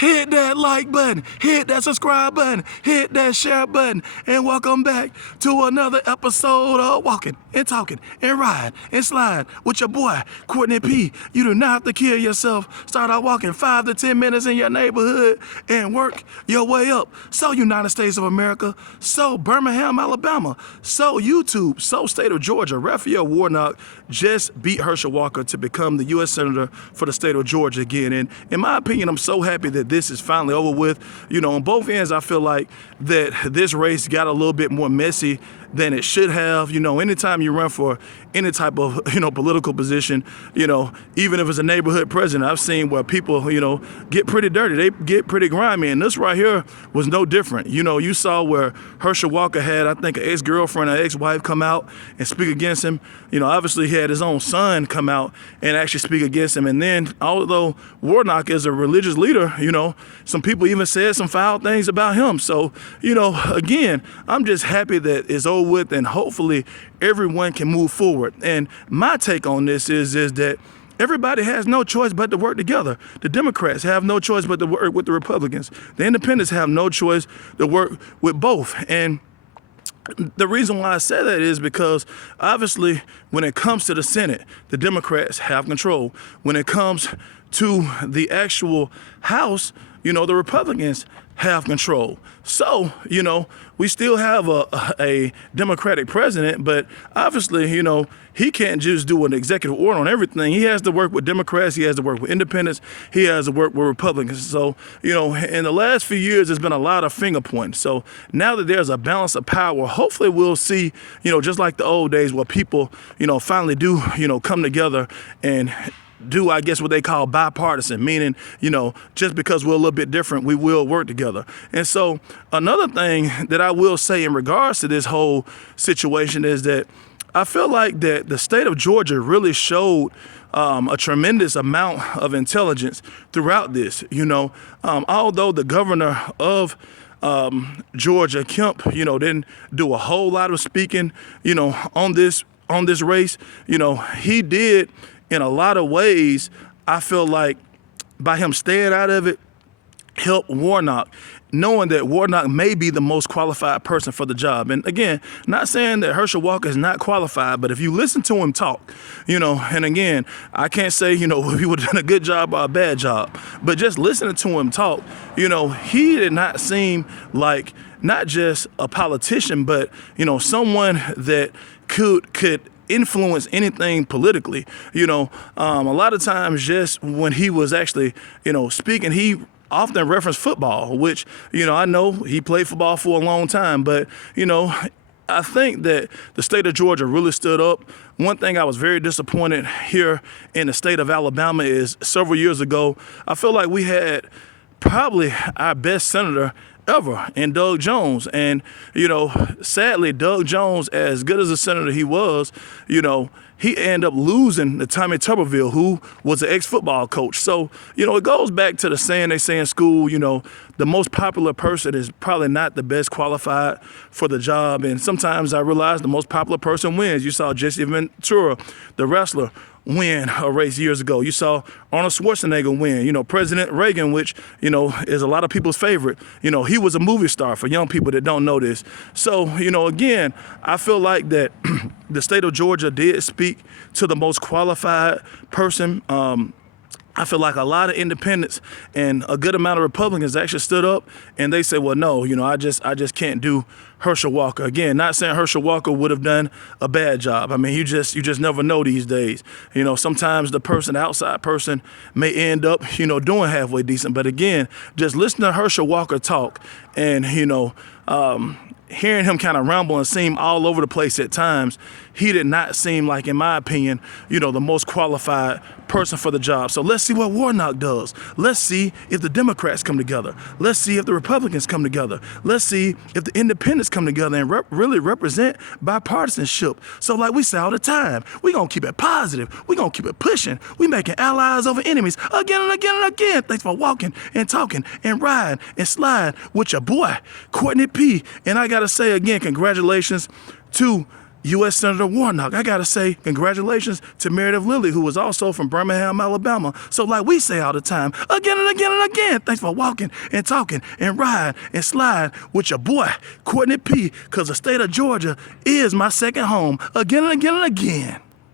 hit that like button, hit that subscribe button, hit that share button, and welcome back to another episode of Walking and Talking and Ride and Slide with your boy, Courtney P. You do not have to kill yourself. Start out walking 5 to 10 minutes in your neighborhood and work your way up. So United States of America, so Birmingham, Alabama, so YouTube, so state of Georgia. Raphael Warnock just beat Herschel to become the U.S. Senator for the state of Georgia again. And in my opinion, I'm so happy that this is finally over with. You know, on both ends, I feel like that this race got a little bit more messy than it should have. You know, anytime you run for any type of, political position, even if it's a neighborhood president, I've seen where people, get pretty dirty. They get pretty grimy. And this right here was no different. You saw where Herschel Walker had, I think, an ex-girlfriend or ex-wife come out and speak against him. Obviously he had his own son come out and actually speak against him. And then, although Warnock is a religious leader, some people even said some foul things about him. So, again, I'm just happy that it's over with, and hopefully everyone can move forward. And my take on this is that everybody has no choice but to work together. The Democrats have no choice but to work with the Republicans. The Independents have no choice to work with both. And the reason why I say that is because, obviously, when it comes to the Senate, the Democrats have control. When it comes to the actual House, the Republicans have control. So, we still have a Democratic president, but obviously, he can't just do an executive order on everything. He has to work with Democrats. He has to work with Independents. He has to work with Republicans. So, in the last few years, there's been a lot of finger pointing. So now that there's a balance of power, hopefully we'll see, just like the old days where people, finally do, come together and do, I guess, what they call bipartisan, meaning, just because we're a little bit different, we will work together. And so another thing that I will say in regards to this whole situation is that I feel like that the state of Georgia really showed a tremendous amount of intelligence throughout this. Although the governor of Georgia, Kemp, didn't do a whole lot of speaking, on this race, he did, in a lot of ways, I feel like by him staying out of it, help Warnock, knowing that Warnock may be the most qualified person for the job. And again, not saying that Herschel Walker is not qualified, but if you listen to him talk, and again, I can't say, he would have done a good job or a bad job, but just listening to him talk, he did not seem like not just a politician, but, someone that could influence anything politically. A lot of times just when he was actually, speaking, he often referenced football, which, I know he played football for a long time, but, I think that the state of Georgia really stood up. One thing I was very disappointed here in the state of Alabama is several years ago, I feel like we had probably our best senator ever in Doug Jones. And, sadly, Doug Jones, as good as a senator he was, he ended up losing to Tommy Tuberville, who was an ex-football coach. So, it goes back to the saying they say in school, the most popular person is probably not the best qualified for the job. And sometimes I realize the most popular person wins. You saw Jesse Ventura, the wrestler, win a race years ago. You saw Arnold Schwarzenegger win. President Reagan, which, is a lot of people's favorite. He was a movie star for young people that don't know this. So, again, I feel like that the state of Georgia did speak to the most qualified person. I feel like a lot of independents and a good amount of Republicans actually stood up and they said, well, no, I just can't do Herschel Walker. Again, not saying Herschel Walker would have done a bad job. I mean, you just never know these days. Sometimes the outside person may end up, doing halfway decent. But again, just listen to Herschel Walker talk and, hearing him kind of ramble and seem all over the place at times, he did not seem like, in my opinion, the most qualified person for the job. So let's see what Warnock does. Let's see if the Democrats come together. Let's see if the Republicans come together. Let's see if the Independents come together and really represent bipartisanship. So like we say all the time, we're going to keep it positive. We're going to keep it pushing. We're making allies over enemies again and again and again. Thanks for walking and talking and riding and sliding with your boy, Courtney P. And I got to say again, congratulations to U.S. Senator Warnock. I gotta say, congratulations to Meredith Lilly, who was also from Birmingham, Alabama. So like we say all the time, again and again and again, thanks for walking and talking and riding and sliding with your boy, Courtney P, because the state of Georgia is my second home. Again and again and again.